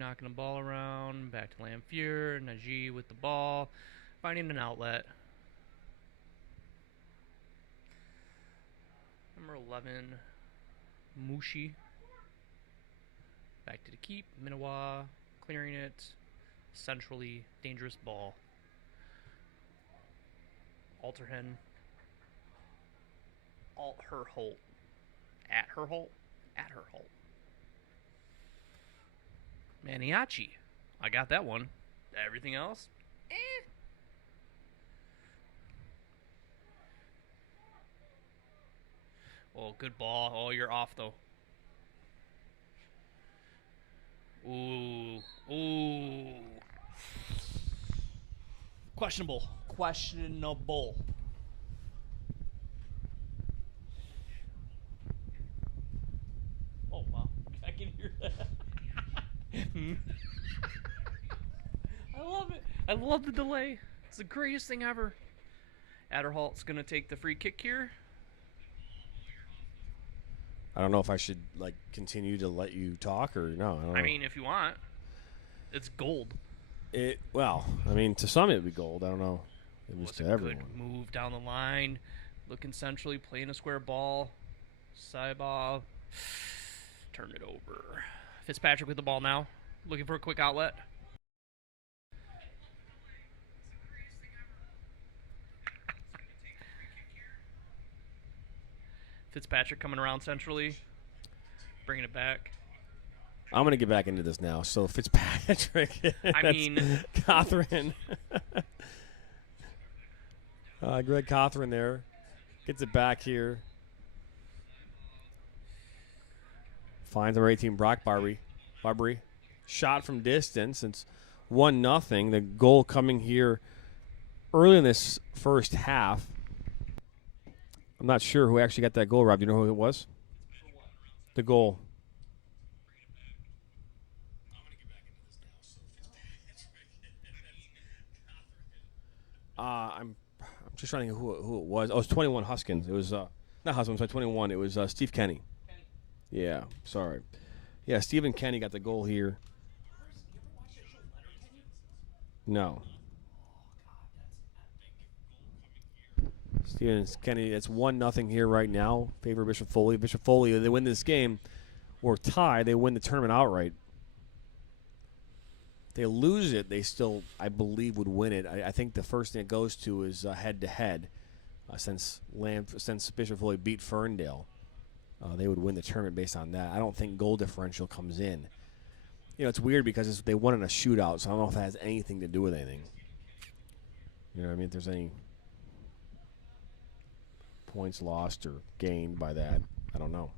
knocking the ball around. Back to Lamphere. Najee with the ball. Finding an outlet. Number 11, Mushi. Back to the keep. Minowa clearing it. Centrally. Dangerous ball. Alterhen. Alt her Holt. At her Holt? At her Holt. Maniachi. I got that one. Everything else? Eh. Oh, good ball. Oh, you're off, though. Ooh. Ooh. Questionable. Questionable. Oh, wow. I can hear that. I love it. I love the delay. It's the greatest thing ever. Adderhalt's going to take the free kick here. I don't know if I should continue to let you talk or no. I don't know. I mean, if you want, it's gold. Well, I mean, to some it would be gold. I don't know. It was to everyone. Good move down the line, looking centrally, playing a square ball. Saibov, turn it over. Fitzpatrick with the ball now, looking for a quick outlet. Fitzpatrick coming around centrally, bringing it back. I'm going to get back into this now. So Fitzpatrick. I mean, Cawthron. Greg Cawthron there. Gets it back here. Finds number 18, Brock Barbary. Shot from distance. It's 1-0. The goal coming here early in this first half. I'm not sure who actually got that goal, Rob. Do you know who it was? The goal. I'm just trying to think who it was. Oh, it was 21 Huskins. It was not Huskins, sorry, 21. It was Steve Kenny. Yeah, sorry. Yeah, Stephen Kenny got the goal here. No. Stephen Kenny, it's 1-0 here right now. Favor Bishop Foley. Bishop Foley, they win this game or tie, they win the tournament outright. If they lose it, they still, I believe, would win it. I think the first thing it goes to is head-to-head. Since Bishop Foley beat Ferndale, they would win the tournament based on that. I don't think goal differential comes in. You know, it's weird because they won in a shootout, so I don't know if that has anything to do with anything. You know what I mean? If there's any points lost or gained by that, I don't know.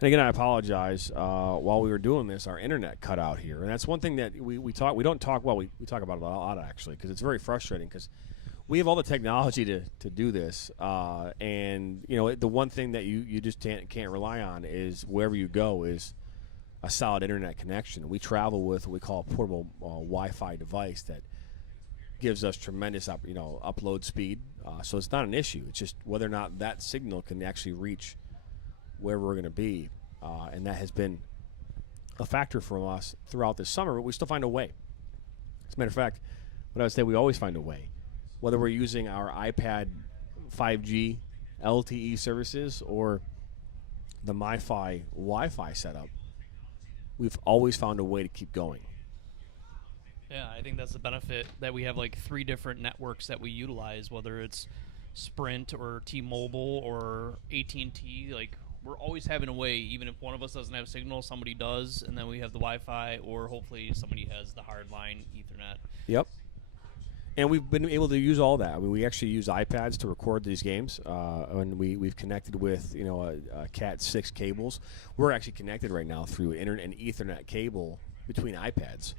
And again, I apologize. While we were doing this, our internet cut out here, and that's one thing that we talk. We don't talk well. We talk about it a lot actually, because it's very frustrating. Because we have all the technology to do this, and you know the one thing that you just can't rely on is wherever you go is a solid internet connection. We travel with what we call a portable Wi-Fi device that gives us tremendous upload speed. So it's not an issue. It's just whether or not that signal can actually reach where we're going to be, and that has been a factor for us throughout this summer, but we still find a way. As a matter of fact, what I would say, we always find a way. Whether we're using our iPad 5G LTE services or the MiFi Wi-Fi setup, we've always found a way to keep going. Yeah, I think that's the benefit, that we have like 3 different networks that we utilize, whether it's Sprint or T-Mobile or AT&T. Like, we're always having a way, even if one of us doesn't have signal, somebody does, and then we have the Wi-Fi, or hopefully somebody has the hardline Ethernet. Yep. And we've been able to use all that. I mean, we actually use iPads to record these games, and we've connected with a Cat 6 cables. We're actually connected right now through an Ethernet cable between iPads,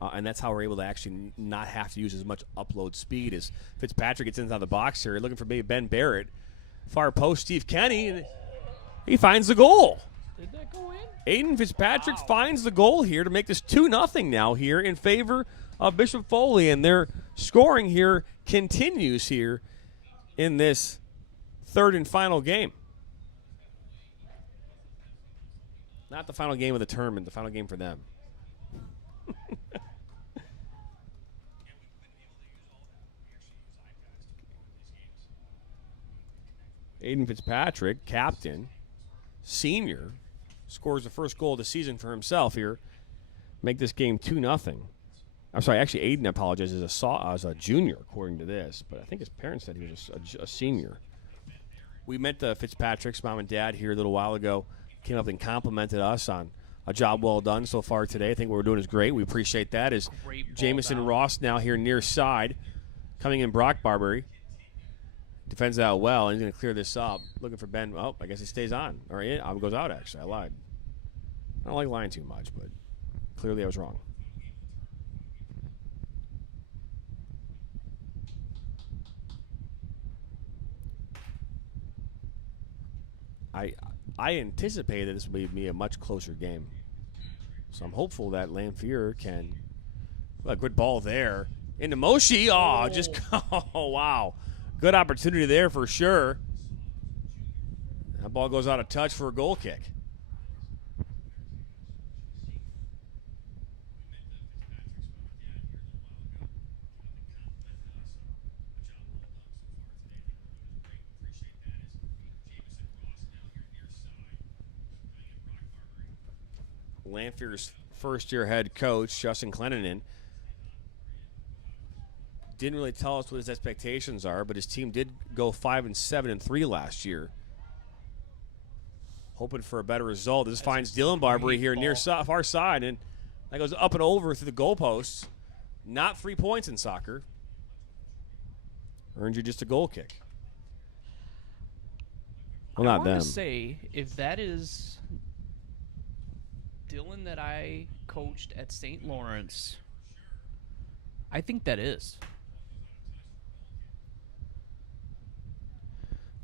and that's how we're able to actually not have to use as much upload speed as Fitzpatrick gets inside the box here, looking for maybe Ben Barrett, far post Steve Kenny. He finds the goal. Did that go in? Aiden Fitzpatrick finds the goal here to make this 2-0 now here in favor of Bishop Foley, and their scoring here continues here in this third and final game. Not the final game of the tournament, the final game for them. Aiden Fitzpatrick, captain, senior, scores the first goal of the season for himself here. Make this game 2-0. I'm sorry, actually, Aiden apologizes as a junior, according to this, but I think his parents said he was a senior. We met the Fitzpatrick's mom and dad here a little while ago. Came up and complimented us on a job well done so far today. I think what we're doing is great. We appreciate that. As Jamison Ross now here near side, coming in Brock Barbary. Defends out well, and he's going to clear this up. Looking for Ben. Oh, I guess he stays on. Or it goes out, actually. I lied. I don't like lying too much, but clearly I was wrong. I anticipated this would be a much closer game. So I'm hopeful that Lamphere can. Well, a good ball there. Into Moshi. Oh, just. Oh, wow. Good opportunity there for sure. That ball goes out of touch for a goal kick. Lamphere's first-year head coach, Justin Clendenin, didn't really tell us what his expectations are, but his team did go 5-7-3 last year. Hoping for a better result. This finds Dylan Barbary here near far side, and that goes up and over through the goalposts. Not 3 points in soccer. Earned you just a goal kick. Well, not them. I want to say, if that is Dylan that I coached at St. Lawrence, I think that is.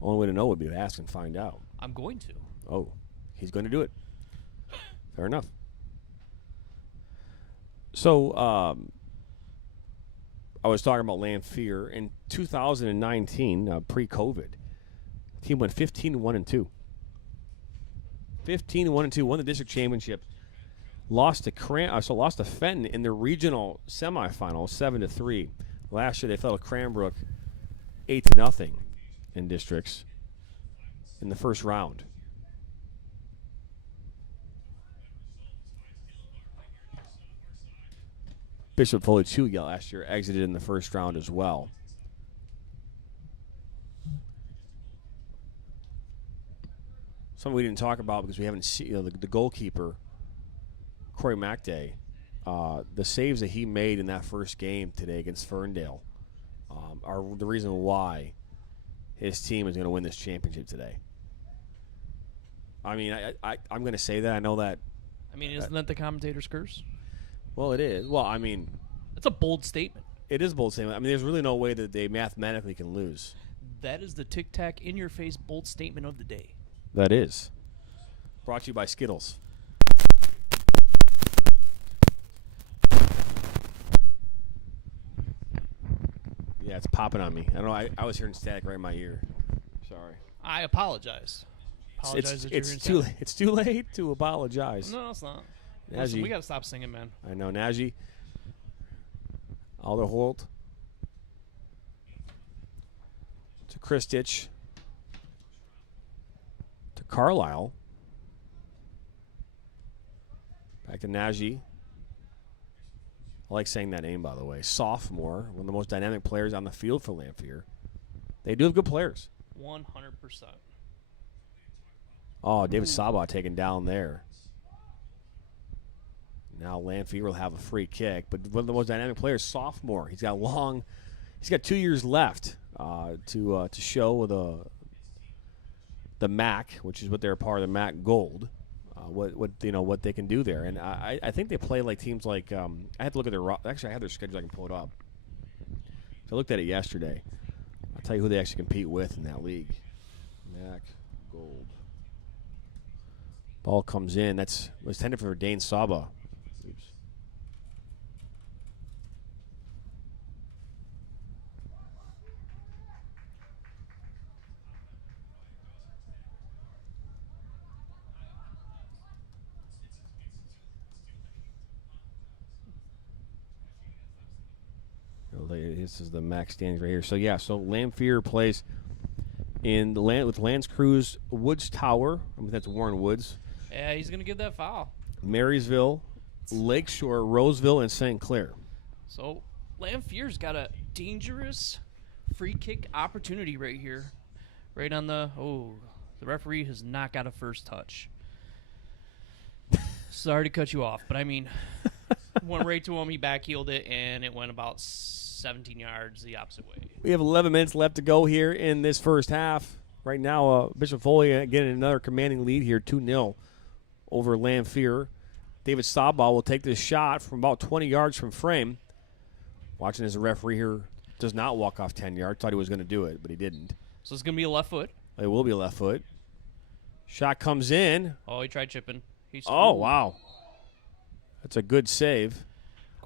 Only way to know would be to ask and find out. I'm going to. Oh, he's going to do it. Fair enough. So, I was talking about Lamphere. In 2019, pre-COVID, the team went 15-1-2. 15-1-2, won the district championship. Lost to Fenton in the regional semifinal, 7-3. Last year they fell to Cranbrook 8-0 in districts in the first round. Bishop Foley 2 last year exited in the first round as well. Something we didn't talk about because we haven't seen the goalkeeper, Corey MacDay, the saves that he made in that first game today against Ferndale are the reason why his team is going to win this championship today. I mean, I'm going to say that. I know that. I mean, isn't that the commentator's curse? Well, it is. Well, I mean, it's a bold statement. It is a bold statement. I mean, there's really no way that they mathematically can lose. That is the tic-tac, in-your-face, bold statement of the day. That is. Brought to you by Skittles. Yeah, it's popping on me. I don't know. I was hearing static right in my ear. Sorry. I apologize. It's too late to apologize. No, it's not. Najee. Listen, we got to stop singing, man. I know. Najee. Alderholt. To Kristich. To Carlisle. Back to Najee. I like saying that name, by the way. Sophomore, one of the most dynamic players on the field for Lamphere. They do have good players. 100%. Oh, David Sabat taken down there. Now Lamphere will have a free kick, but one of the most dynamic players, sophomore. He's got 2 years left to show with the MAC, which is what they're part of the MAC Gold. What they can do there, and I think they play like teams like I had to look at their actually I have their schedule. I can pull it up. So I looked at it yesterday. I'll tell you who they actually compete with in that league. MAC Gold. Ball comes in. Was intended for Dane Saba. Oops. This is the max standings right here. So yeah, so Lamphere plays in the land with Lance Cruz, Woods Tower. I mean that's Warren Woods. Yeah, he's gonna give that foul. Marysville, Lakeshore, Roseville, and St. Clair. So Lamphere's got a dangerous free kick opportunity right here, right on the. Oh, the referee has not got a first touch. Sorry to cut you off, but I mean, went right to him. He backheeled it, and it went about 17 yards the opposite way. We have 11 minutes left to go here in this first half. Right now, Bishop Foley getting another commanding lead here, 2-0 over Lamphere. David Stauball will take this shot from about 20 yards from frame. Watching as the referee here does not walk off 10 yards. Thought he was going to do it, but he didn't. So it's going to be a left foot. It will be a left foot. Shot comes in. Oh, he tried chipping. Oh, wow. That's a good save.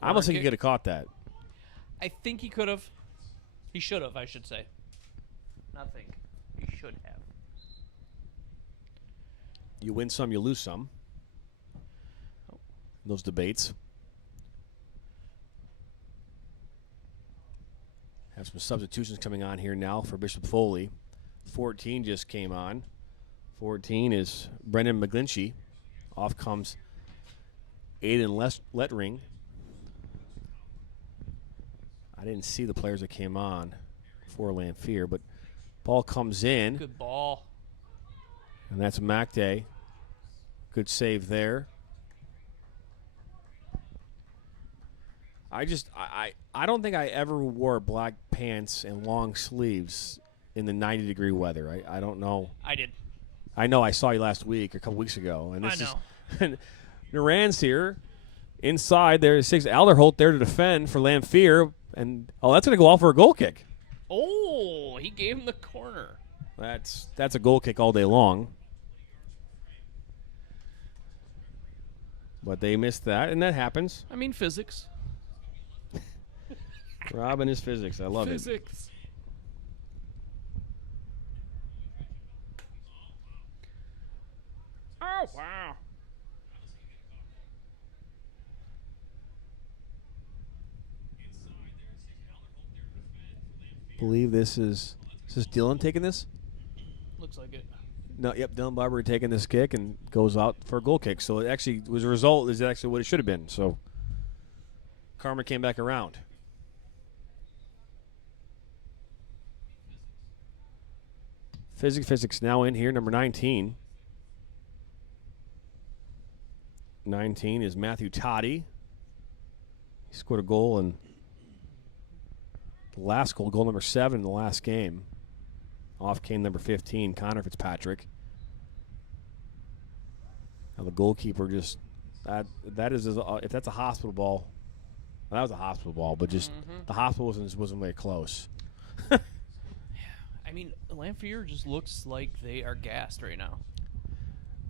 I almost think he kick. could have caught that. I think he could have. He should have, I should say. Not think. He should have. You win some, you lose some. Those debates. Have some substitutions coming on here now for Bishop Foley. 14 just came on. 14 is Brendan McGlinchey. Off comes Aiden Lettering. I didn't see the players that came on for Lamphere, but ball comes in. Good ball. And that's MacDay. Good save there. I don't think I ever wore black pants and long sleeves in the 90-degree weather. I don't know. I did. I know I saw you last week or a couple weeks ago. And this I know. Is Naran's here. Inside there's 6 Alderholt there to defend for Lamphere. And that's going to go out for a goal kick. Oh, he gave him the corner. That's a goal kick all day long. But they missed that, and that happens. I mean, physics. Rob and his physics. I love Physics. Oh, wow. Believe this is Dylan taking this? Looks like it. No, yep, Dylan Barber taking this kick and goes out for a goal kick. So it actually was a result is actually what it should have been. So karma came back around. Physics now in here, number 19. 19 is Matthew Toddy. He scored a goal in the last goal number 7 in the last game. Off came number 15, Connor Fitzpatrick. Now the goalkeeper just that is if that's a hospital ball, that was a hospital ball, but just the hospital wasn't very close. I mean, Lamphere just looks like they are gassed right now.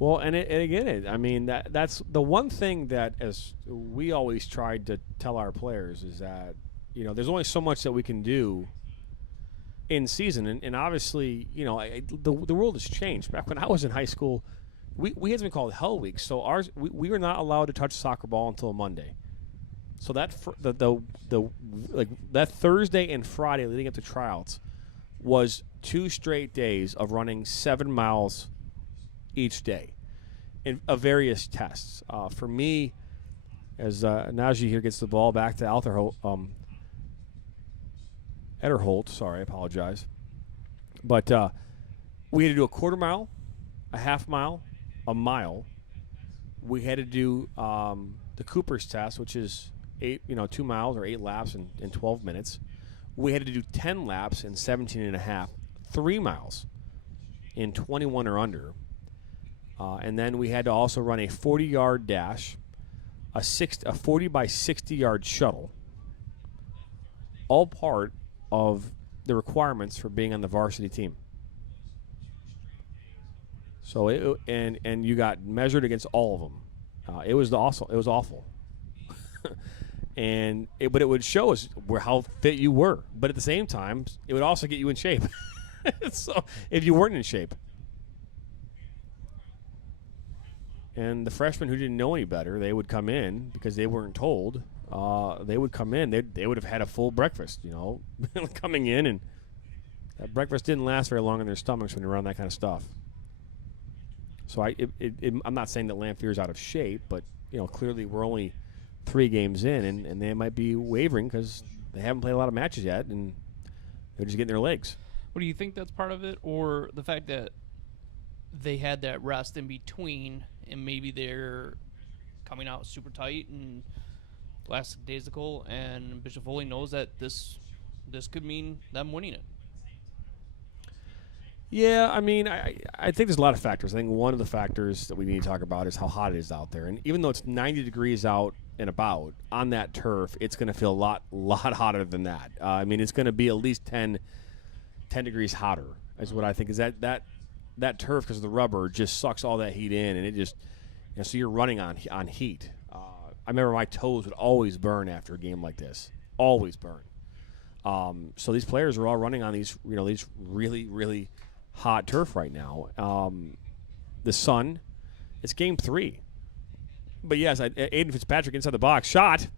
Well, and again, I mean that's the one thing that as we always tried to tell our players is that there's only so much that we can do in season, and obviously the world has changed. Back when I was in high school, we had something called Hell Week, so we were not allowed to touch a soccer ball until Monday. So that that Thursday and Friday leading up to tryouts was 2 straight days of running 7 miles each day of various tests. For me, as Najee here gets the ball back to Ederholt, sorry, I apologize. But we had to do a quarter mile, a half mile, a mile. We had to do the Cooper's test, which is 2 miles or 8 laps in 12 minutes. We had to do 10 laps in 17 and a half, 3 miles in 21 or under. And then we had to also run a 40-yard dash, a 40 by 60-yard shuttle, all part of the requirements for being on the varsity team. So and you got measured against all of them. It was awful. But it would show us how fit you were. But at the same time, it would also get you in shape. So if you weren't in shape. And the freshmen who didn't know any better, they would come in because they weren't told, they would come in. They would have had a full breakfast, coming in, and that breakfast didn't last very long in their stomachs when you're around that kind of stuff. So I'm not saying that Lamphere's out of shape, but clearly we're only 3 games in, and they might be wavering because they haven't played a lot of matches yet, and they're just getting their legs. What do you think that's part of it, or the fact that they had that rest in between, and maybe they're coming out super tight and lackadaisical, and Bishop Foley knows that this could mean them winning it? Yeah, I mean, I think there's a lot of factors. I think one of the factors that we need to talk about is how hot it is out there. And even though it's 90 degrees out and about on that turf, it's going to feel a lot hotter than that. I mean, it's going to be at least 10 degrees hotter is what I think. Is that turf, because of the rubber, just sucks all that heat in, and it just so you're running on heat. I remember my toes would always burn after a game like this, always burn. So these players are all running on these these really, really hot turf right now. The sun, it's game 3. But yes, Aiden Fitzpatrick inside the box, shot,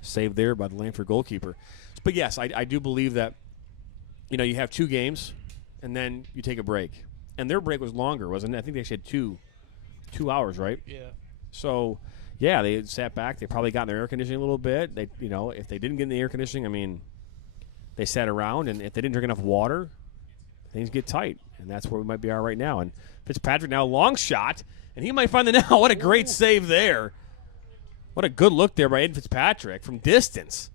saved there by the Lamphere goalkeeper. But yes, I do believe that you have 2 games, and then you take a break. And their break was longer, wasn't it? I think they actually had 2 hours, right? Yeah. So, yeah, they sat back. They probably got in their air conditioning a little bit. They, if they didn't get in the air conditioning, I mean, they sat around, and if they didn't drink enough water, things get tight, and that's where we might be at right now. And Fitzpatrick now long shot, and he might find the net. What a great save there. What a good look there by Aiden Fitzpatrick from distance.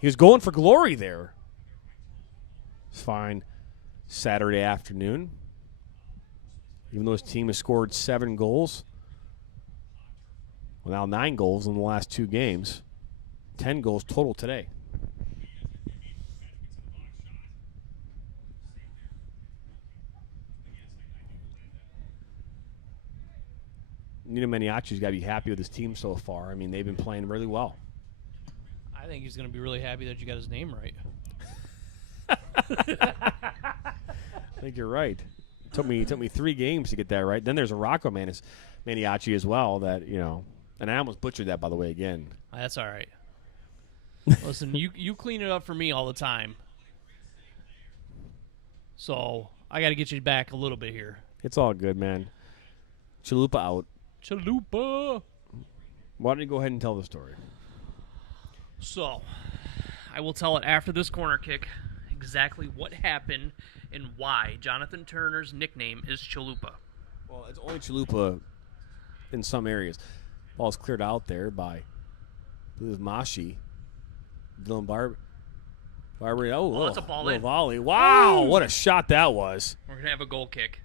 He was going for glory there. It's fine. Saturday afternoon. Even though his team has scored 7 goals. Well, now 9 goals in the last 2 games. 10 goals total today. Nino Maniaci's got to be happy with his team so far. I mean, they've been playing really well. I think he's going to be really happy that you got his name right. I think you're right. It took me 3 games to get that right. Then there's a Rocco Maniaci as well that, and I almost butchered that, by the way, again. That's all right. Listen, you clean it up for me all the time. So I got to get you back a little bit here. It's all good, man. Chalupa out. Chalupa! Why don't you go ahead and tell the story? So, I will tell it after this corner kick exactly what happened and why Jonathan Turner's nickname is Chalupa. Well, it's only Chalupa in some areas. Ball's cleared out there by Mashi. Dylan Barber. Oh, that's a ball in. Volley. Wow, what a shot that was. We're going to have a goal kick.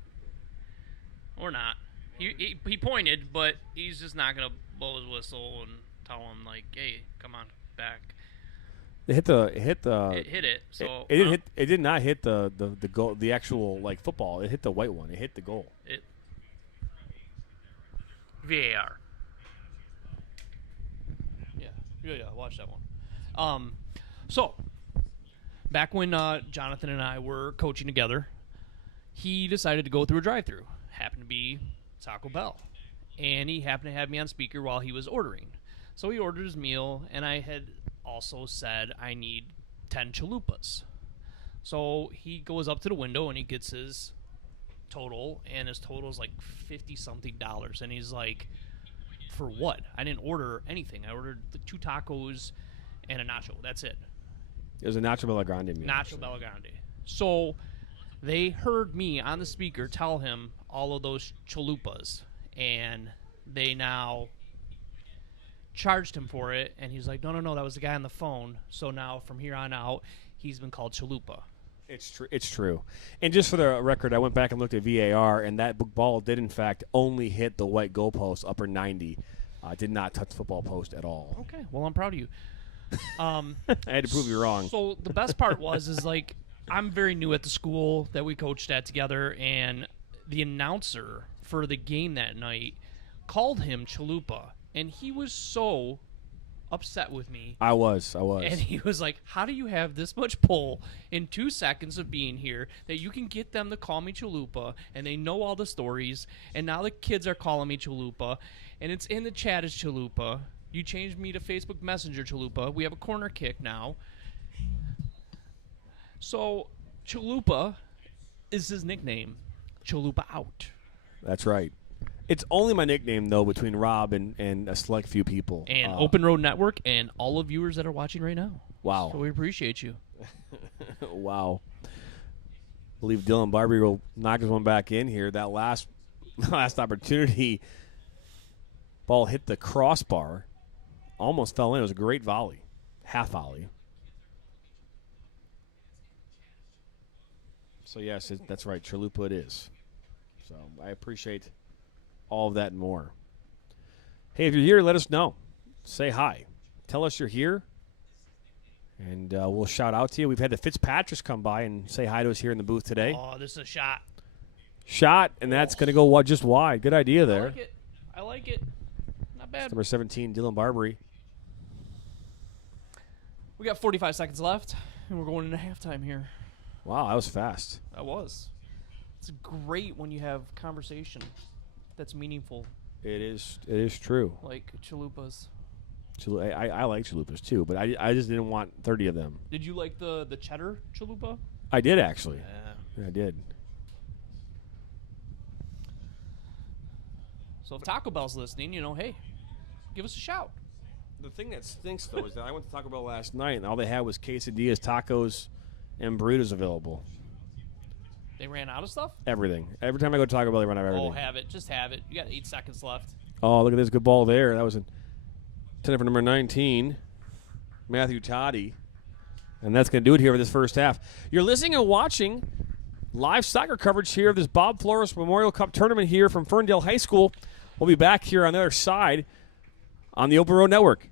Or not. He pointed, but he's just not going to blow his whistle and tell him, like, hey, come on, back. It hit it. So it didn't hit. It did not hit the goal. The actual football. It hit the white one. It hit the goal. VAR. Yeah. Watch that one. So back when Jonathan and I were coaching together, he decided to go through a drive-through. Happened to be Taco Bell, and he happened to have me on speaker while he was ordering. So he ordered his meal, and I had also said I need 10 chalupas. So he goes up to the window and he gets his total, and his total is like $50-something, and he's like, for what? I didn't order anything. I ordered the 2 tacos and a nacho. That's it. It was a Nacho Bella Grande meal. Nacho Bella Grande. So they heard me on the speaker tell him all of those chalupas, and they now charged him for it, and he's like, no, that was the guy on the phone. So now from here on out, he's been called Chalupa. It's true. And just for the record, I went back and looked at VAR, and that ball did, in fact, only hit the white goalpost, upper 90. Did not touch the football post at all. Okay, well, I'm proud of you. I had to prove you wrong. So the best part is like, I'm very new at the school that we coached at together, and the announcer for the game that night called him Chalupa, and he was so upset with me. I was. And he was like, how do you have this much pull in 2 seconds of being here that you can get them to call me Chalupa, and they know all the stories, and now the kids are calling me Chalupa, and it's in the chat as Chalupa. You changed me to Facebook Messenger, Chalupa. We have a corner kick now. So, Chalupa is his nickname. Chalupa out. That's right. It's only my nickname, though, between Rob and a select few people. And Open Road Network and all the viewers that are watching right now. Wow. So we appreciate you. Wow. I believe Dylan Barbie will knock us one back in here. That last opportunity, ball hit the crossbar, almost fell in. It was a great volley, half volley. So, yes, that's right. Chalupa it is. So I appreciate all of that and more. Hey, if you're here, let us know. Say hi. Tell us you're here, and we'll shout out to you. We've had the Fitzpatricks come by and say hi to us here in the booth today. Oh, this is a shot. Shot, and that's going to go just wide. Good idea there. I like it. Not bad. Number 17, Dylan Barbary. We got 45 seconds left, and we're going into halftime here. Wow, that was fast. That was. It's great when you have conversation that's meaningful. It is true. Like Chalupas. I like chalupas too, but I just didn't want 30 of them. Did you like the cheddar chalupa? I did, actually. Yeah. I did. So if Taco Bell's listening, hey, give us a shout. The thing that stinks, though, is that I went to Taco Bell last night, and all they had was quesadillas, tacos, and burritos available. They ran out of stuff? Everything. Every time I go to Taco Bell, they run out of everything. Oh, have it. Just have it. You got 8 seconds left. Oh, look at this good ball there. That was a 10 for number 19, Matthew Toddy. And that's going to do it here for this first half. You're listening and watching live soccer coverage here of this Bob Flores Memorial Cup tournament here from Ferndale High School. We'll be back here on the other side on the Open Road Network.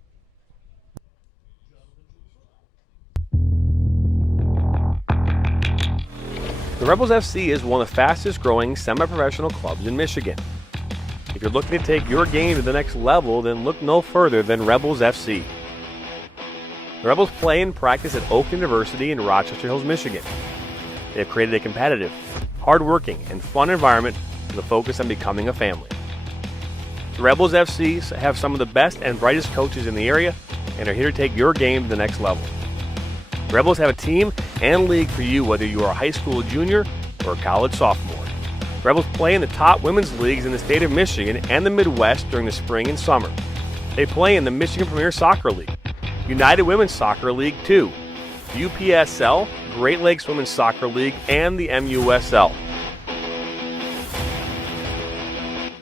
The Rebels FC is one of the fastest growing semi-professional clubs in Michigan. If you're looking to take your game to the next level, then look no further than Rebels FC. The Rebels play and practice at Oak University in Rochester Hills, Michigan. They have created a competitive, hard-working, and fun environment with a focus on becoming a family. The Rebels FC have some of the best and brightest coaches in the area and are here to take your game to the next level. The Rebels have a team and league for you whether you are a high school junior or a college sophomore. The Rebels play in the top women's leagues in the state of Michigan and the Midwest during the spring and summer. They play in the Michigan Premier Soccer League, United Women's Soccer League 2, UPSL, Great Lakes Women's Soccer League, and the MUSL.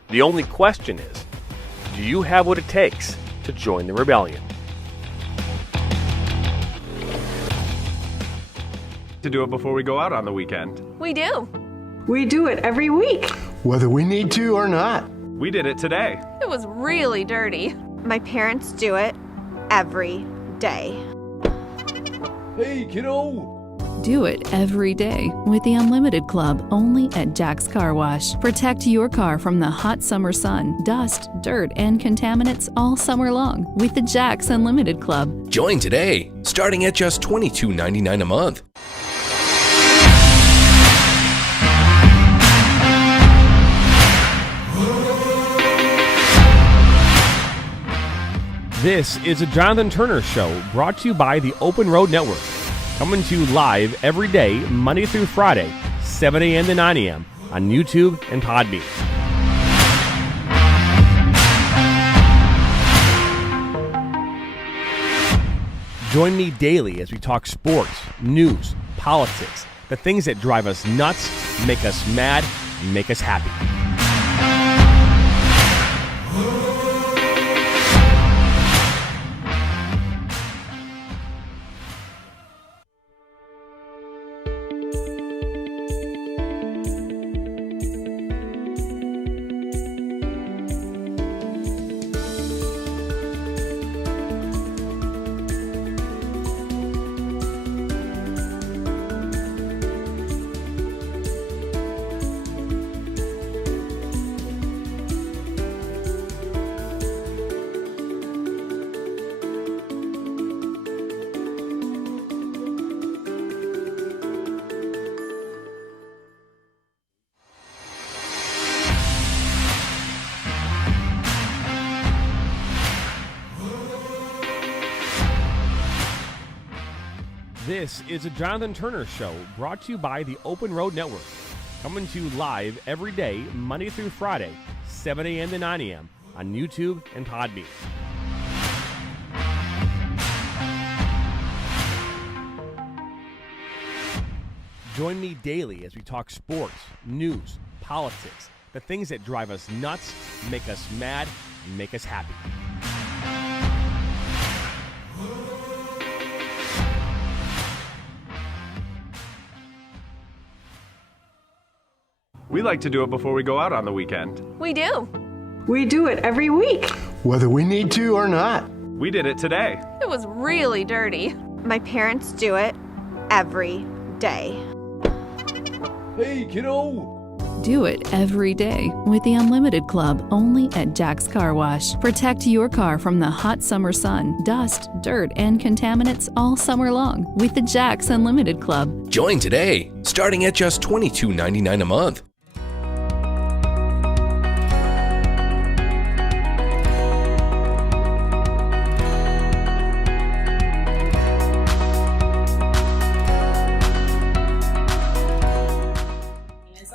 The only question is, do you have what it takes to join the rebellion? To do it before we go out on the weekend. We do. We do it every week. Whether we need to or not. We did it today. It was really dirty. My parents do it every day. Hey, kiddo! Do it every day with the Unlimited Club only at Jack's Car Wash. Protect your car from the hot summer sun, dust, dirt, and contaminants all summer long with the Jack's Unlimited Club. Join today, starting at just $22.99 a month. This is a Jonathan Turner Show brought to you by the Open Road Network. Coming to you live every day, Monday through Friday, 7 a.m. to 9 a.m. on YouTube and Podbean. Join me daily as we talk sports, news, politics, the things that drive us nuts, make us mad, and make us happy. This is a Jonathan Turner Show brought to you by the Open Road Network. Coming to you live every day, Monday through Friday, 7 a.m. to 9 a.m. on YouTube and Podbean. Join me daily as we talk sports, news, politics, the things that drive us nuts, make us mad, and make us happy. We like to do it before we go out on the weekend. We do. We do it every week. Whether we need to or not. We did it today. It was really dirty. My parents do it every day. Hey, kiddo! Do it every day with the Unlimited Club only at Jack's Car Wash. Protect your car from the hot summer sun, dust, dirt, and contaminants all summer long with the Jack's Unlimited Club. Join today, starting at just $22.99 a month.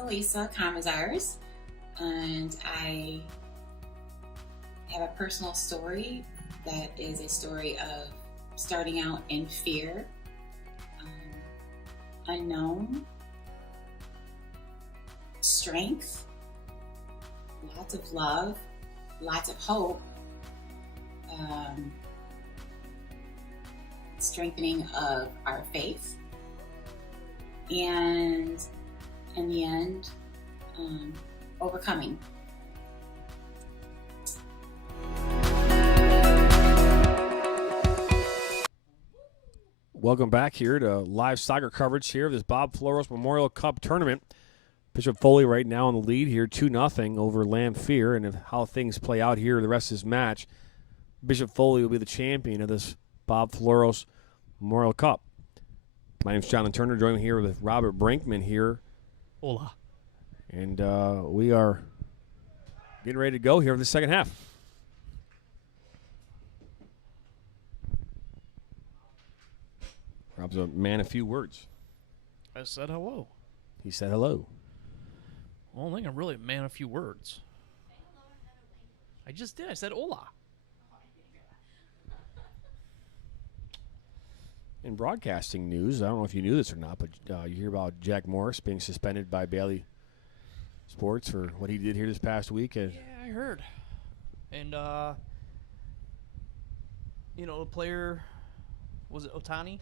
Lisa Kamazars, and I have a personal story that is a story of starting out in fear, unknown, strength, lots of love, lots of hope, strengthening of our faith, and in the end, overcoming. Welcome back here to live soccer coverage here of this Bob Floros Memorial Cup tournament. Bishop Foley right now in the lead here, 2-0 over Lamphere, and if how things play out here the rest of this match, Bishop Foley will be the champion of this Bob Floros Memorial Cup. My name's Jonathan Turner, joining me here with Robert Brinkman here. Hola. And we are getting ready to go here in the second half. Rob's a man of few words. I said hello. He said hello. I don't think I'm really a man of few words. I just did. I said hola. In broadcasting news, I don't know if you knew this or not, but you hear about Jack Morris being suspended by Bailey Sports for what he did here this past week. Yeah, I heard. And, the player, was it Otani?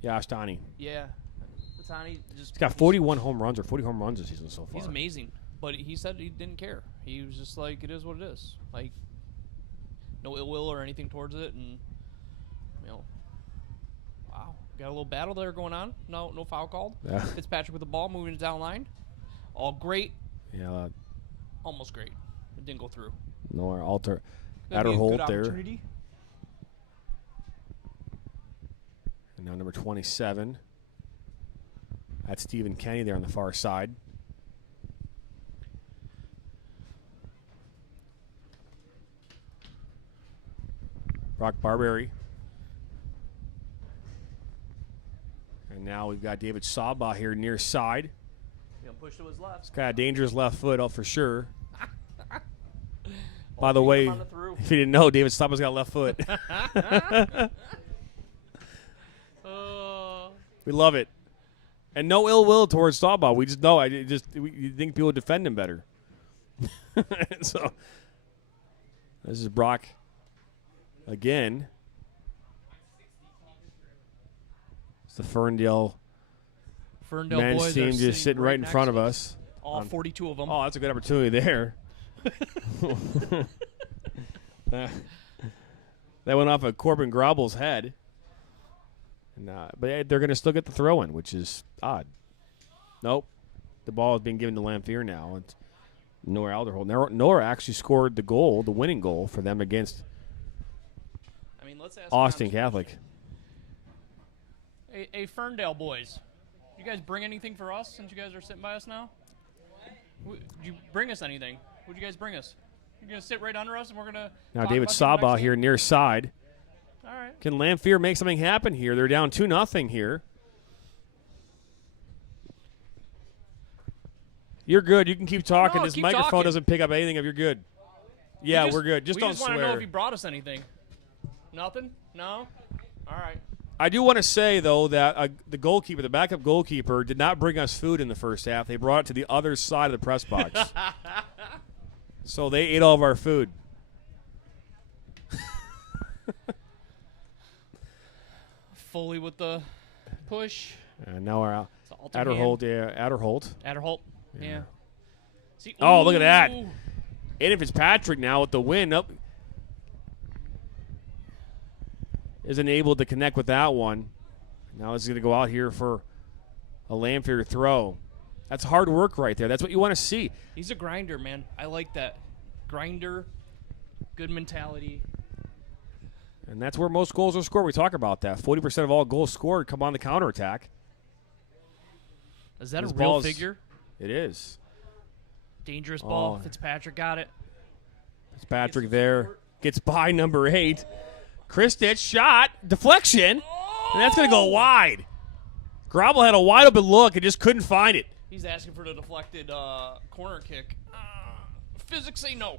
Yeah, Ostani. Yeah. Otani just... He's got 41 home runs or 40 home runs this season so far. He's amazing. But he said he didn't care. He was just like, it is what it is. Like, no ill will or anything towards it. And, wow. Got a little battle there going on. No foul called. Yeah. Fitzpatrick with the ball, moving it down line. All great. Yeah. Almost great. It didn't go through. No, our alter. That'd be a good Adderholt there. opportunity. And now number 27. That's Stephen Kenny there on the far side. Brock Barberry. And now we've got David Saba here near side. Push to his left. He's got a dangerous left foot, for sure. By the way, if you didn't know, David Saba's got a left foot. We love it. And no ill will towards Saba. We just know. You think people would defend him better. So, this is Brock again. It's the Ferndale men's boys team are just sitting right in next front of to us. All 42 of them. Oh, that's a good opportunity there. That went off of Corbin Grobel's head. But they're going to still get the throw in, which is odd. Nope. The ball is being given to Lamphere now. It's Noah Alderholt. Noah actually scored the winning goal for them against let's ask Austin Catholic. Hey, Ferndale boys, you guys bring anything for us since you guys are sitting by us now? Did you bring us anything? What'd you guys bring us? You're going to sit right under us and we're going to Now David Saba here near side. All right. Can Lamphere make something happen here? They're down 2-0 here. You're good. You can keep talking. No, This keep microphone talking. doesn't pick up anything if you're good. Yeah, we're good. Just we don't just swear. want to know if he brought us anything. Nothing? No? All right. I do want to say, though, that the goalkeeper, the backup goalkeeper, did not bring us food in the first half. They brought it to the other side of the press box. So they ate all of our food. Foley with the push. And now we're out. It's an Adderholt, yeah. Adderholt. Adderholt, yeah. See, Oh, look at that. ooh. Aiden Fitzpatrick now with the win. Up. Isn't able to connect with that one. Now this is going to go out here for a Lamphere throw. That's hard work right there. That's what you want to see. He's a grinder, man. I like that. Grinder, good mentality. And that's where most goals are scored. We talk about that. 40% of all goals scored come on the counterattack. Is that This a real ball is- figure? It is. Dangerous ball. Oh. Fitzpatrick got it. Fitzpatrick there. Gets by number 8. Kristich shot. Deflection. And that's going to go wide. Grobel had a wide open look and just couldn't find it. He's asking for the deflected corner kick. Physics say no.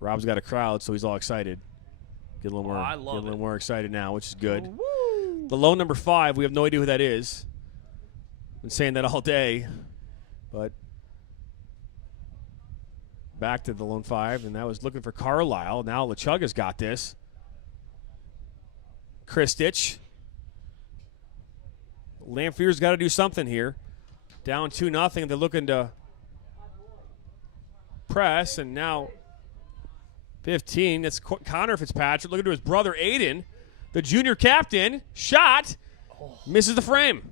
Rob's got a crowd, so he's all excited. Get a little more, I love get a little it. more excited now, which is good. The low number 5, we have no idea who that is. Been saying that all day, but back to the lone 5, and that was looking for Carlisle. Now LeChugga's got this. Kristich. Lamphere's got to do something here. Down 2-0. They're looking to press, and now 15. That's Connor Fitzpatrick looking to his brother Aiden, the junior captain. Shot. Misses the frame.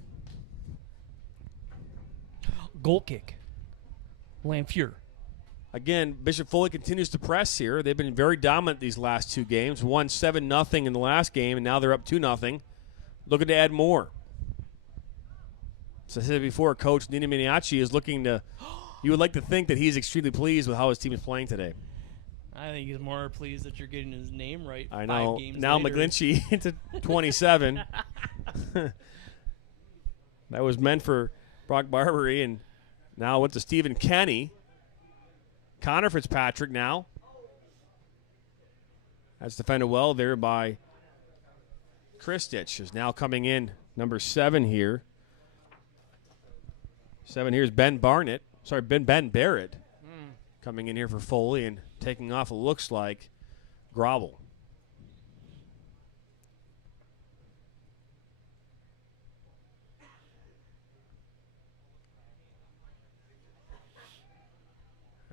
Goal kick. Lamphere. Again, Bishop Foley continues to press here. They've been very dominant these last 2 games. Won 7-0 in the last game, and now they're up 2-0. Looking to add more. As I said before, Coach Nina Miniacci is looking to – you would like to think that he's extremely pleased with how his team is playing today. I think he's more pleased that you're getting his name right. I know. 5 games Now later. McGlinchey into 27. That was meant for Brock Barbary, and now went to Stephen Kenny. Connor Fitzpatrick now. That's defended well there by Kristich. Is now coming in number 7 here. 7 here is Ben Barrett. Coming in here for Foley and taking off, it looks like, Grobel.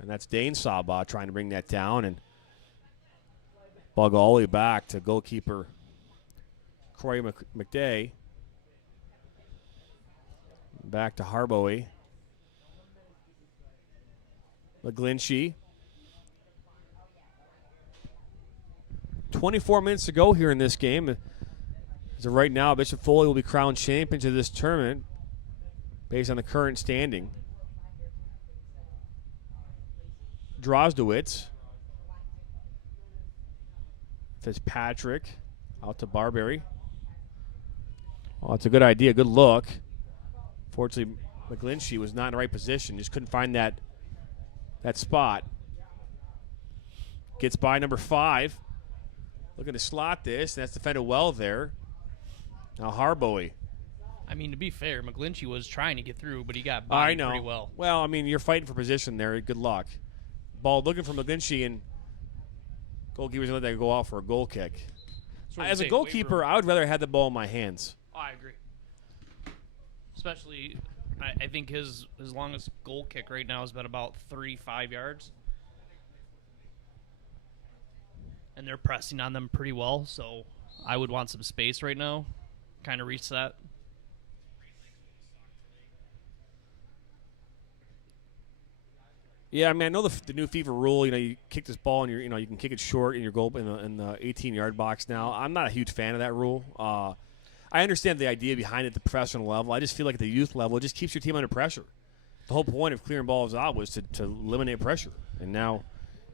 And that's Dane Sabaugh trying to bring that down and bug all the way back to goalkeeper Corey McDay. Back to Harboe. McGlinchey. 24 minutes to go here in this game. As of right now, Bishop Foley will be crowned champions of this tournament based on the current standing. Drozdowitz. Fitzpatrick out to Barbary. Oh, that's a good idea. Good look. Fortunately, McGlinchey was not in the right position. Just couldn't find that spot. Gets by number 5. Looking to slot this, and that's defended well there. Now Harboe. I mean, to be fair, McGlinchey was trying to get through, but he got bodied pretty well. Well, I mean, you're fighting for position there. Good luck. Ball looking for McGlinchey, and goalkeepers let that go off for a goal kick. As a goalkeeper, I would rather have the ball in my hands. Oh, I agree. Especially, I think his longest goal kick right now has been about 35 yards. And they're pressing on them pretty well, so I would want some space right now. Kind of reset. Yeah, I mean, I know the new FIFA rule. You kick this ball and you can kick it short in your goal in the 18-yard box. Now, I'm not a huge fan of that rule. I understand the idea behind it at the professional level. I just feel like at the youth level, it just keeps your team under pressure. The whole point of clearing balls out was to eliminate pressure, and now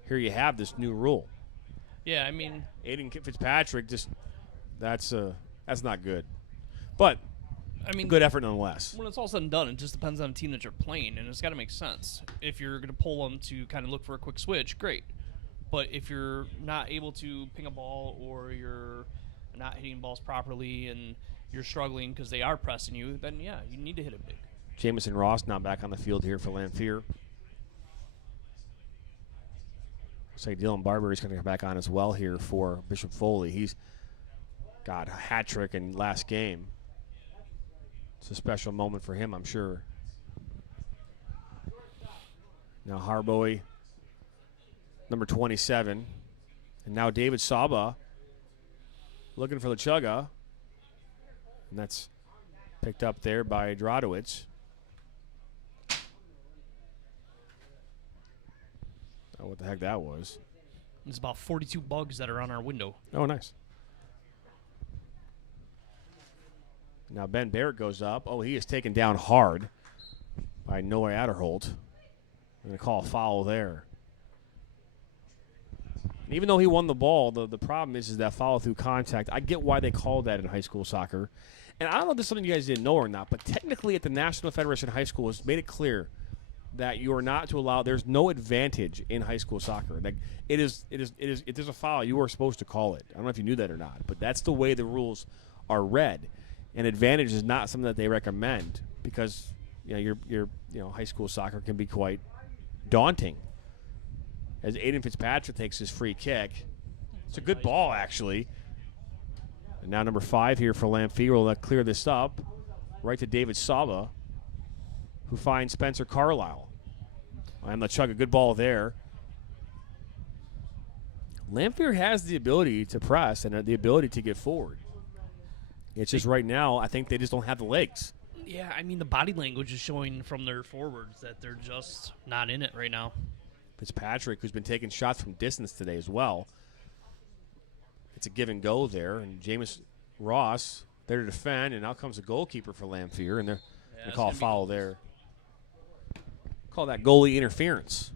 here you have this new rule. Yeah, I mean, Aiden Fitzpatrick that's not good. But I mean, good effort nonetheless. When it's all said and done, it just depends on the team that you're playing, and it's got to make sense. If you're going to pull them to kind of look for a quick switch, great. But if you're not able to ping a ball, or you're not hitting balls properly and you're struggling because they are pressing you, then yeah, you need to hit it big. Jamison Ross now back on the field here for Lamphere. Looks like Dylan Barber is going to come back on as well here for Bishop Foley. He's got a hat trick in last game. It's a special moment for him, I'm sure. Now Harboy, number 27. And now David Saba looking for the chugga. And that's picked up there by Drodowicz. Oh, what the heck that was. There's about 42 bugs that are on our window. Oh, nice. Now Ben Barrett goes up. Oh, he is taken down hard by Noah Adderholt. I'm going to call a foul there. And even though he won the ball, the problem is that follow through contact. I get why they call that in high school soccer. And I don't know if this is something you guys didn't know or not, but technically at the National Federation of High School has made it clear that you are not to allow, there's no advantage in high school soccer. Like if there's a foul, you are supposed to call it. I don't know if you knew that or not, but that's the way the rules are read. And advantage is not something that they recommend because your high school soccer can be quite daunting. As Aiden Fitzpatrick takes his free kick, it's a good ball actually. And now number 5 here for Lamphere will clear this up right to David Saba, who finds Spencer Carlisle. And the chug, a good ball there. Lamphere has the ability to press and the ability to get forward. It's just right now, I think they just don't have the legs. Yeah, I mean, the body language is showing from their forwards that they're just not in it right now. Fitzpatrick, who's been taking shots from distance today as well. It's a give and go there. And Jameis Ross there to defend, and out comes the goalkeeper for Lamphere, and they're going to call a foul there. Call that goalie interference.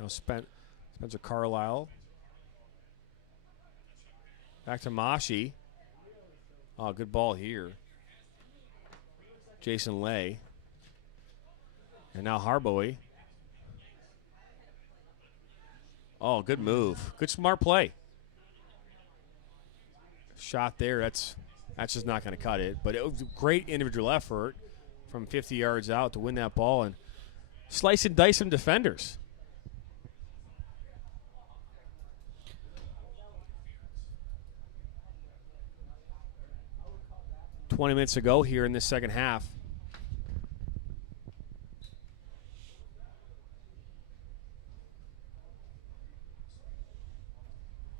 Now Spencer Carlisle. Back to Mashi. Oh, good ball here. Jason Lay. And now Harboy. Oh, good move. Good smart play. Shot there. That's just not going to cut it. But it was a great individual effort from 50 yards out to win that ball and slice and dice some defenders. $20 minutes ago here in this second half.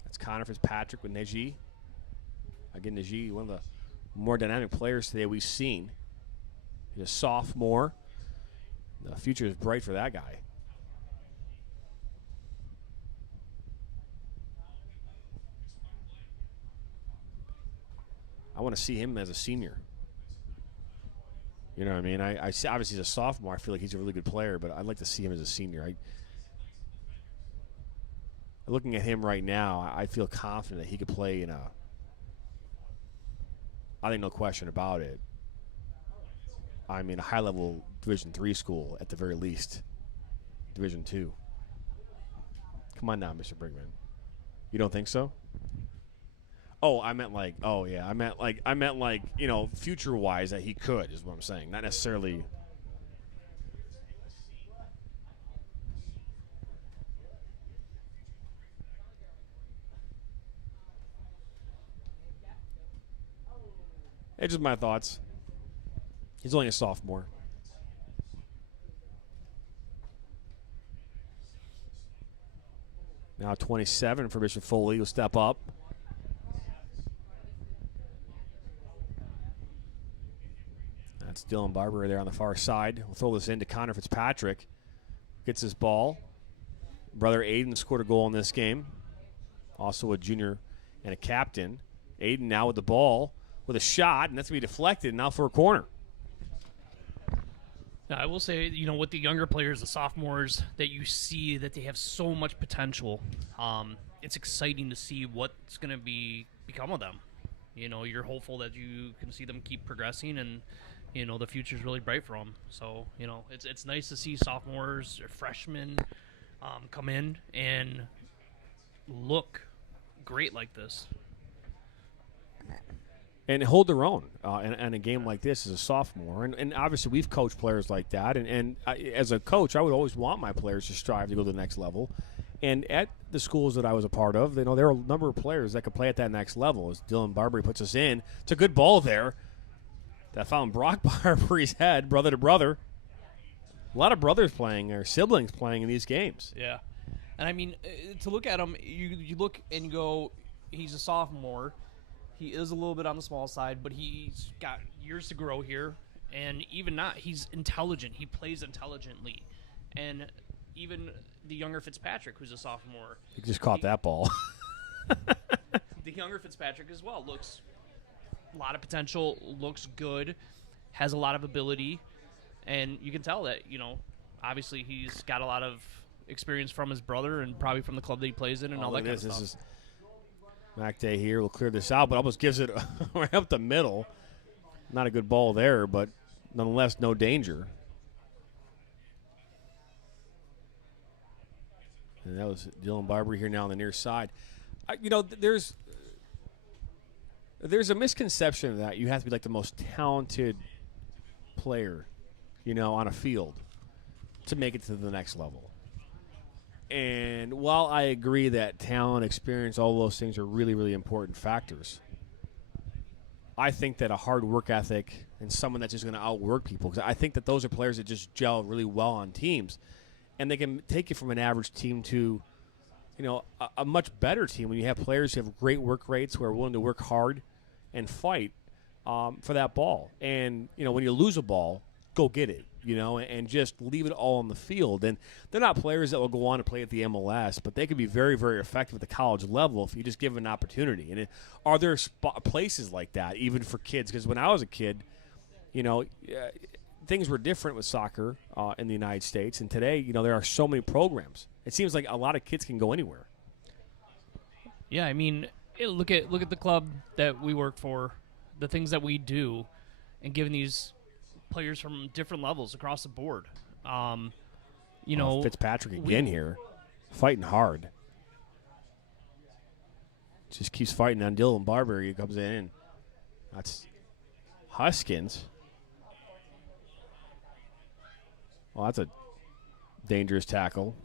That's Connor Fitzpatrick with Neji. Again, Neji, one of the more dynamic players today we've seen. He's a sophomore. The future is bright for that guy. I want to see him as a senior. You know what I mean? I see, obviously, he's a sophomore. I feel like he's a really good player, but I'd like to see him as a senior. Looking at him right now, I feel confident that he could play in I think no question about it. I mean, a high-level Division III school at the very least. Division II. Come on now, Mr. Brigman. You don't think so? Oh, I meant like, future-wise that he could is what I'm saying. Not necessarily. It's just my thoughts. He's only a sophomore. Now 27 for Bishop Foley will step up. That's Dylan Barber there on the far side. We'll throw this into Connor Fitzpatrick. Gets his ball. Brother Aiden scored a goal in this game. Also a junior and a captain. Aiden now with the ball. with a shot, and that's going to be deflected now for a corner. Now, I will say, with the younger players, the sophomores, that you see that they have so much potential. It's exciting to see what's going to become of them. You're hopeful that you can see them keep progressing, and the future's really bright for them. So it's nice to see sophomores or freshmen come in and look great like this. And hold their own in a game like this as a sophomore. And obviously we've coached players like that. And as a coach, I would always want my players to strive to go to the next level. And at the schools that I was a part of, there are a number of players that could play at that next level. As Dylan Barbary puts us in, it's a good ball there. That found Brock Barbary's head, brother to brother. A lot of brothers playing, or siblings playing in these games. Yeah. And I mean, to look at him, you look and go, he's a sophomore. He is a little bit on the small side, but he's got years to grow here. And even not, he's intelligent. He plays intelligently. And even the younger Fitzpatrick, who's a sophomore. He just caught that ball. The younger Fitzpatrick as well looks a lot of potential, looks good, has a lot of ability. And you can tell that, obviously he's got a lot of experience from his brother and probably from the club that he plays in and all that kind of stuff. This is Mac Day here. We'll clear this out, but almost gives it right up the middle. Not a good ball there, but nonetheless, no danger. And that was Dylan Barbary here now on the near side. There's a misconception of that you have to be like the most talented player, on a field to make it to the next level. And while I agree that talent, experience, all those things are really, really important factors, I think that a hard work ethic and someone that's just going to outwork people, because I think that those are players that just gel really well on teams, and they can take you from an average team to, a much better team when you have players who have great work rates, who are willing to work hard and fight for that ball. And, when you lose a ball, go get it, and just leave it all on the field. And they're not players that will go on to play at the MLS, but they can be very, very effective at the college level if you just give them an opportunity. And are there places like that, even for kids? Because when I was a kid, things were different with soccer in the United States. And today, there are so many programs. It seems like a lot of kids can go anywhere. Yeah, I mean, look at the club that we work for, the things that we do, and giving these players from different levels across the board. Fitzpatrick again here, fighting hard. Just keeps fighting on Dylan Barbary. He comes in. That's Huskins. Well, that's a dangerous tackle.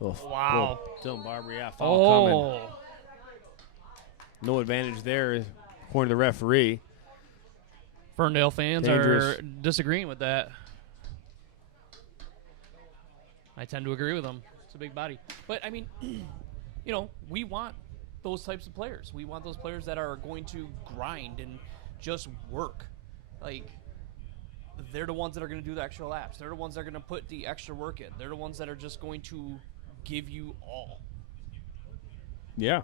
Wow. Dylan Barbary, foul coming. Oh. No advantage there, according to the referee. Ferndale fans are disagreeing with that. I tend to agree with them. It's a big body. But, I mean, we want those types of players. We want those players that are going to grind and just work. Like, they're the ones that are going to do the extra laps. They're the ones that are going to put the extra work in. They're the ones that are just going to give you all. Yeah.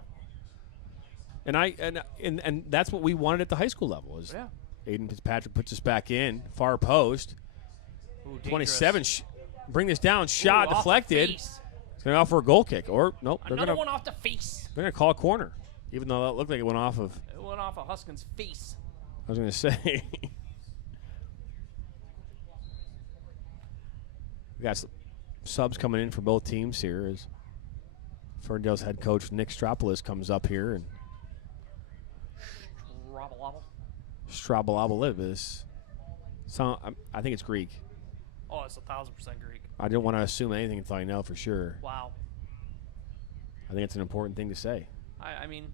And that's what we wanted at the high school level. Is Aiden Fitzpatrick puts us back in, far post. Ooh, 27, bring this down, shot deflected. It's going to go for a goal kick. Or, nope. Another one off the face. They're going to call a corner, even though that looked like it went off of. It went off of Huskins' face. I was going to say. We got subs coming in for both teams here as Ferndale's head coach Nick Stropoulos comes up here. And Strabalabalibis. So I think it's Greek. Oh, it's 1,000% Greek. I don't want to assume anything until I know for sure. Wow. I think it's an important thing to say. I mean,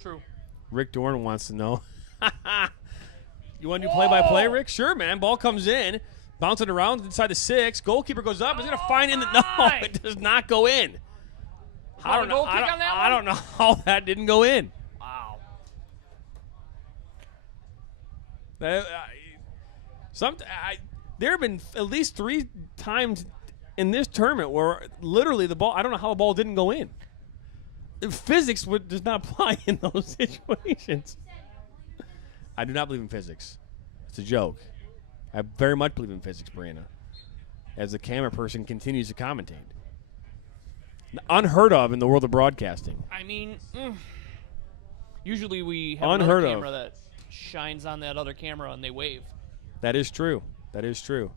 true. Rick Dorn wants to know. You want to do play-by-play, Rick? Sure, man. Ball comes in, bouncing around inside the 6. Goalkeeper goes up. He's going to find in the no. It does not go in. I don't know how that didn't go in. Wow. There have been at least 3 times in this tournament where literally the ball, I don't know how the ball didn't go in. Physics does not apply in those situations. I do not believe in physics. It's a joke. I very much believe in physics, Brianna, as the camera person continues to commentate. Unheard of in the world of broadcasting. I mean, usually we have Unheard another of. camera that shines on that other camera and they wave. That is true. That is true.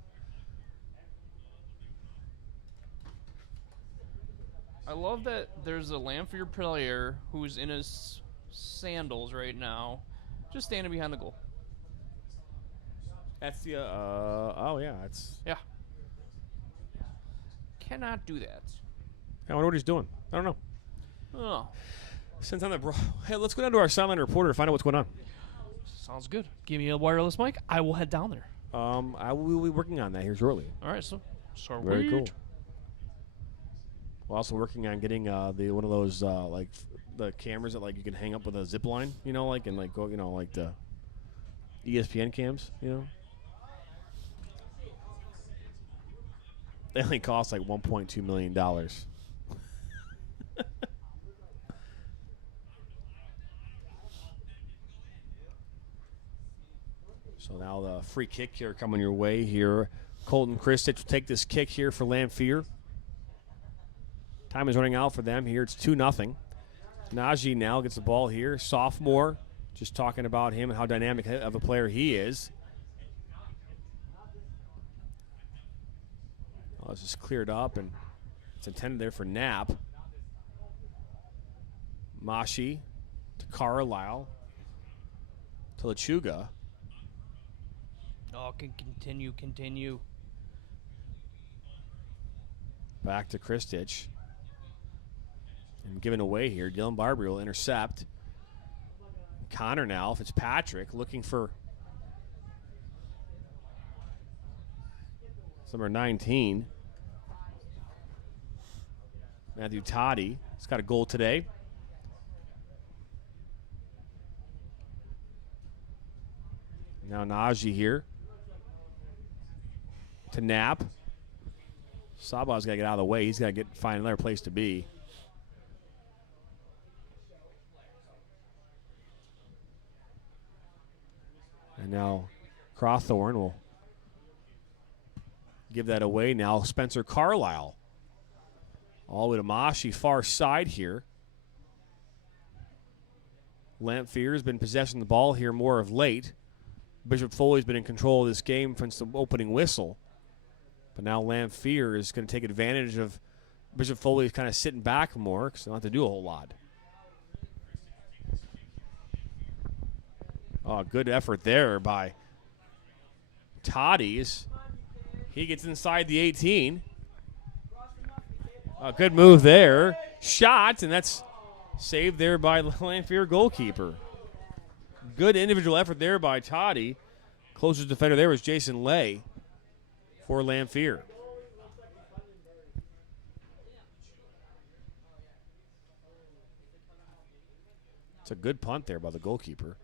I love that there's a Lamphere player who's in his sandals right now, just standing behind the goal. That's the, oh, yeah. Yeah. Cannot do that. I wonder what he's doing. I don't know. Oh, Since I'm hey, let's go down to our sideline reporter to find out what's going on. sounds good. Give me a wireless mic. I will head down there. I will be working on that here shortly. All right, so Very cool. We're also working on getting the one of those like the cameras that like you can hang up with a zip line, you know, like and like go, you know, like the ESPN cams, you know. They only cost like $1.2 million. So now the free kick here coming your way here. Colton Kristich will take this kick here for Lamphere. Time is running out for them here. It's 2-0. Najee now gets the ball here. Sophomore, just talking about him and how dynamic of a player he is. Oh, this is cleared up, and it's intended there for Knapp. Mashi to Carlisle to Lechuga. Oh, can continue. Back to Kristich. And given away here, Dylan Barbary will intercept. Connor now, Fitzpatrick looking for number 19. Matthew Toddy. He's got a goal today. Now Najee here. To Knapp. Saba's got to get out of the way. He's got to find another place to be. And now Crawthorne will give that away. Now Spencer Carlisle. All the way to Mashi, far side here. Lamphere has been possessing the ball here more of late. Bishop Foley's been in control of this game since the opening whistle. But now Lamphere is going to take advantage of Bishop Foley's kind of sitting back more because they don't have to do a whole lot. Oh, good effort there by Toddy's. He gets inside the 18. A good move there. Shot, and that's saved there by the Lamphere goalkeeper. Good individual effort there by Toddy. Closest defender there was Jason Lay for Lamphere. It's a good punt there by the goalkeeper.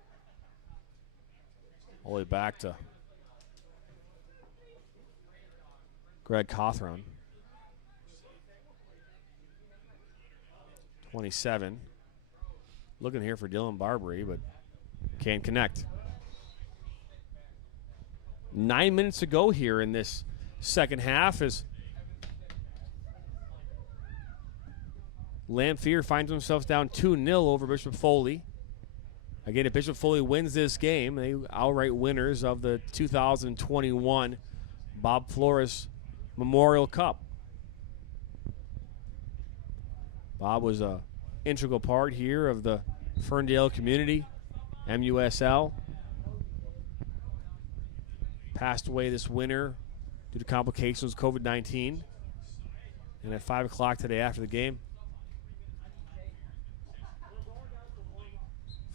All the way back to Greg Cawthron. 27. Looking here for Dylan Barbary, but can't connect. 9 minutes to go here in this second half as Lamphere finds themselves down 2-0 over Bishop Foley. Again, if Bishop Foley wins this game, they outright winners of the 2021 Bob Flores Memorial Cup. Bob was an integral part here of the Ferndale community, MUSL. Passed away this winter due to complications with COVID-19. And at 5 o'clock today after the game,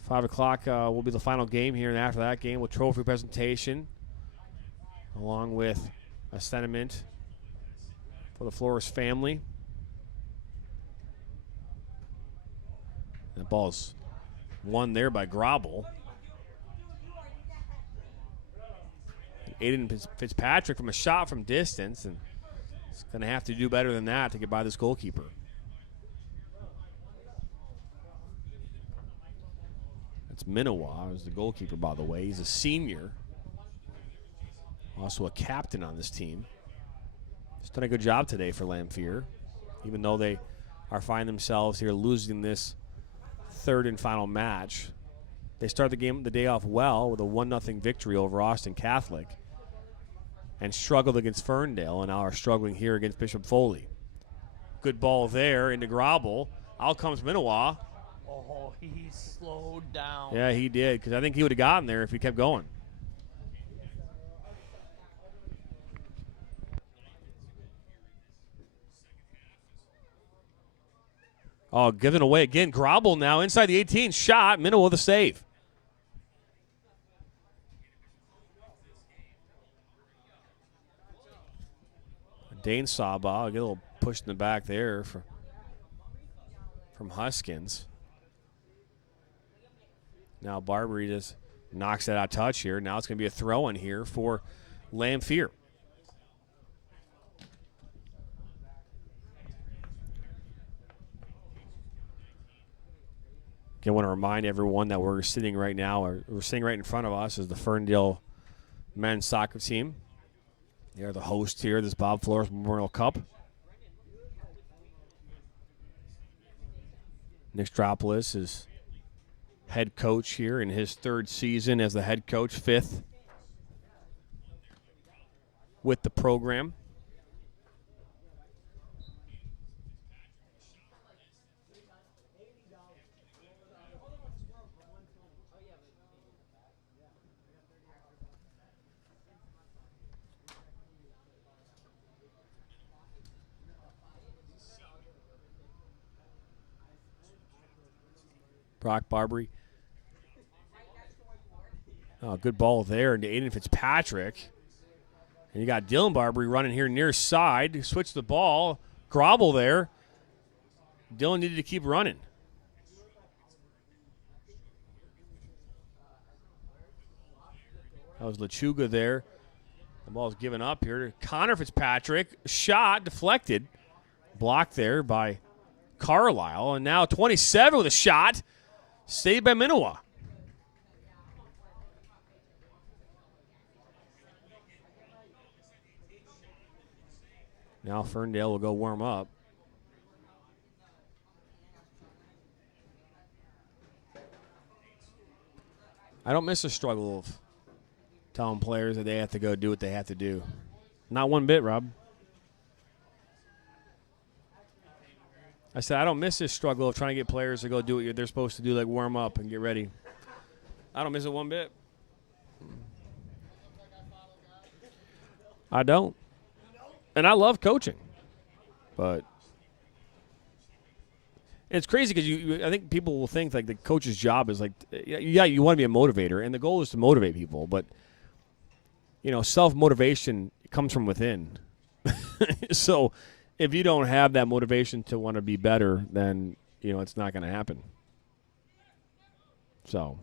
5 o'clock will be the final game here, and after that game, with trophy presentation, along with a sentiment for the Flores family. That ball's won there by Grobel. Aiden Fitzpatrick from a shot from distance, and he's going to have to do better than that to get by this goalkeeper. It's Minowa, who's the goalkeeper, by the way. He's a senior. Also a captain on this team. He's done a good job today for Lamphere, even though they are finding themselves here losing this third and final match. They start the day off well with a 1-0 victory over Austin Catholic and struggled against Ferndale, and now are struggling here against Bishop Foley. Good ball there into Grobble. Out comes Minowa. Oh, he slowed down. Yeah, he did, because I think he would have gotten there if he kept going. Oh, given away again. Grobble now inside the 18. Shot. Minowa with a save. Dane Saba, get a little push in the back there from Huskins. Now Barbary just knocks that out of touch here. Now it's going to be a throw in here for Lamphere. I want to remind everyone that we're sitting right now, or we're sitting right in front of us is the Ferndale men's soccer team. They're the host here, this Bob Flores Memorial Cup. Nick Stropoulos is head coach here in his third season as the head coach, fifth with the program. Brock Barbary. Oh, good ball there into Aiden Fitzpatrick. And you got Dylan Barbary running here near side. Switch the ball. Grobble there. Dylan needed to keep running. That was LeChuga there. The ball's given up here to Connor Fitzpatrick. Shot deflected. Blocked there by Carlisle. And now 27 with a shot. Saved by Minowa. Now Ferndale will go warm up. I don't miss the struggle of telling players that they have to go do what they have to do. Not one bit, Rob. I said, I don't miss this struggle of trying to get players to go do what they're supposed to do, like warm up and get ready. I don't miss it one bit. I don't. And I love coaching. But it's crazy because I think people will think like the coach's job is like, yeah, you want to be a motivator, and the goal is to motivate people. But, you know, self-motivation comes from within. So if you don't have that motivation to want to be better, then, you know, it's not going to happen. So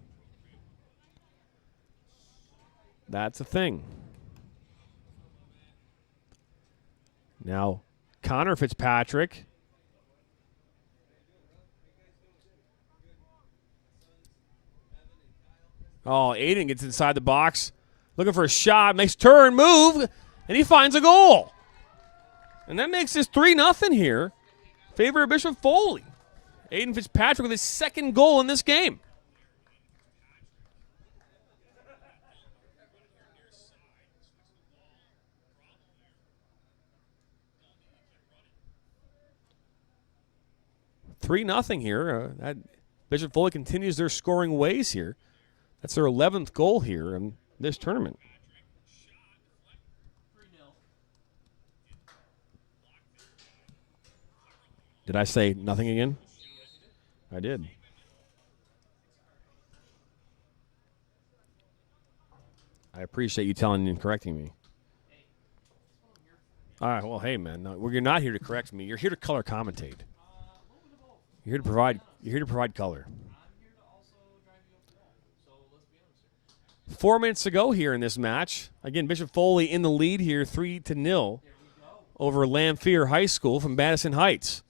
that's a thing. Now, Connor Fitzpatrick. Oh, Aiden gets inside the box, looking for a shot, makes turn, move, and he finds a goal. And that makes this 3-0 here. Favor of Bishop Foley. Aiden Fitzpatrick with his second goal in this game. $3-0 here. Bishop Foley continues their scoring ways here. That's their 11th goal here in this tournament. Did I say nothing again? I did. I appreciate you telling and correcting me. All right, well, hey, man, no, you're not here to correct me. You're here to color commentate. You're here to provide color. 4 minutes to go here in this match. Again, Bishop Foley in the lead here, 3-0 over Lamphere High School from Madison Heights.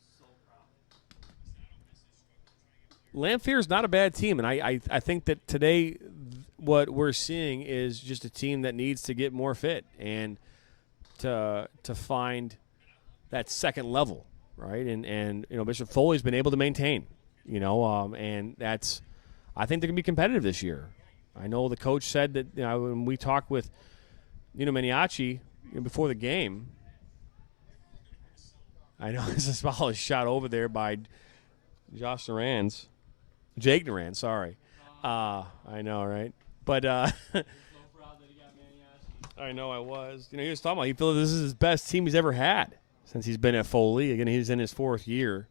Lamphere's not a bad team, and I think that today what we're seeing is just a team that needs to get more fit and to find that second level, right? And Bishop Foley's been able to maintain, and that's I think they're going to be competitive this year. I know the coach said that when we talked with Meniachi before the game. I know this ball is shot over there by Jake Naran, sorry. I know, right? But I know I was. He was talking about he feels this is his best team he's ever had since he's been at Foley. Again, he's in his 4th year.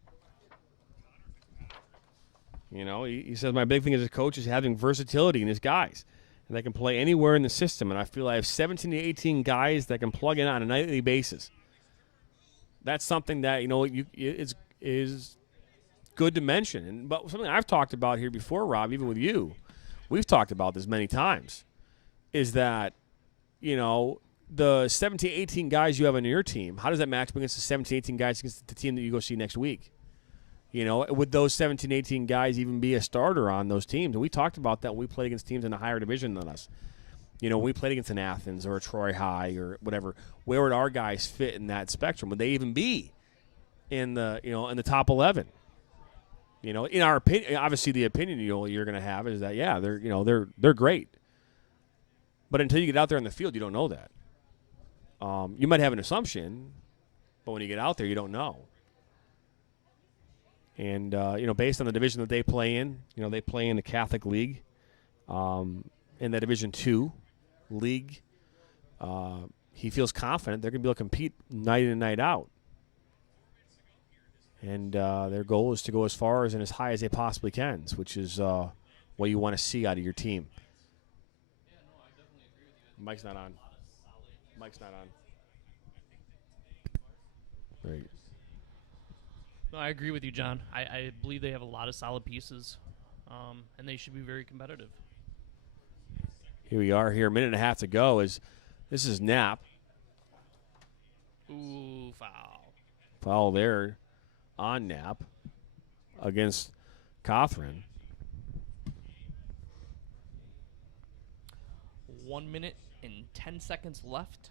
He says my big thing as a coach is having versatility in his guys. And they can play anywhere in the system. And I feel I have 17 to 18 guys that can plug in on a nightly basis. That's something that, is good to mention. But something I've talked about here before, Rob, even with you, we've talked about this many times, is that, the 17, 18 guys you have on your team, how does that match up against the 17, 18 guys against the team that you go see next week? Would those 17, 18 guys even be a starter on those teams? And we talked about that when we played against teams in a higher division than us. When we played against an Athens or a Troy High or whatever, where would our guys fit in that spectrum? Would they even be in the in the top 11? In our opinion, obviously the opinion you're going to have is that they're great. But until you get out there in the field, you don't know that. You might have an assumption, but when you get out there, you don't know. And based on the division that they play in, they play in the Catholic League, in the Division II league. He feels confident they're going to be able to compete night in and night out. And their goal is to go as far as and as high as they possibly can, which is what you want to see out of your team. Mike's not on. Right. No, I agree with you, John. I believe they have a lot of solid pieces, and they should be very competitive. Here we are here, a minute and a half to go. This is Knapp. Ooh, foul. Foul there on Knapp against Cothran. 1 minute and 10 seconds left.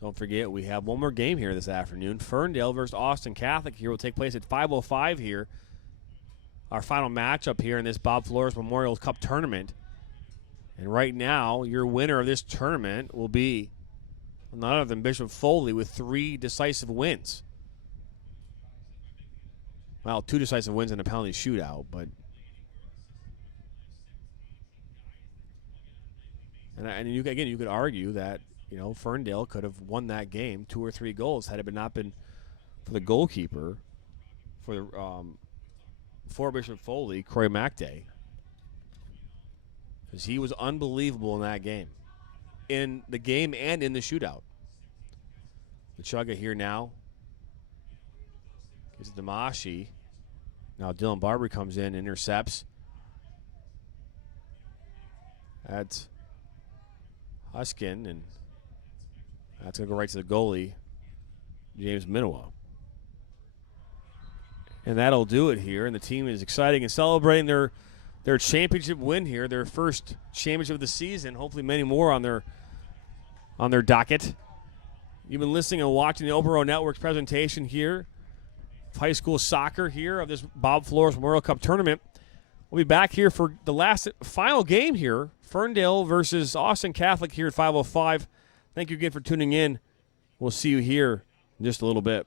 Don't forget, we have one more game here this afternoon. Ferndale versus Austin Catholic here will take place at 5:05 here. Our final matchup here in this Bob Flores Memorial Cup tournament. And right now, your winner of this tournament will be none other than Bishop Foley with 3 decisive wins. Well, 2 decisive wins and a penalty shootout, but and you could argue that Ferndale could have won that game 2 or 3 goals had it not been for the goalkeeper for Bishop Foley, Croy MacDay, because he was unbelievable in that game, in the game and in the shootout. The Chugga here now. Gives it to Damashi. Now Dylan Barber comes in, intercepts. That's Huskin, and that's going to go right to the goalie, James Minowa. And that'll do it here. And the team is exciting and celebrating their championship win here, their first championship of the season. Hopefully many more on their docket. You've been listening and watching the Opero Network's presentation here of high school soccer here of this Bob Flores Memorial Cup tournament. We'll be back here for the final game here, Ferndale versus Austin Catholic here at 5:05. Thank you again for tuning in. We'll see you here in just a little bit.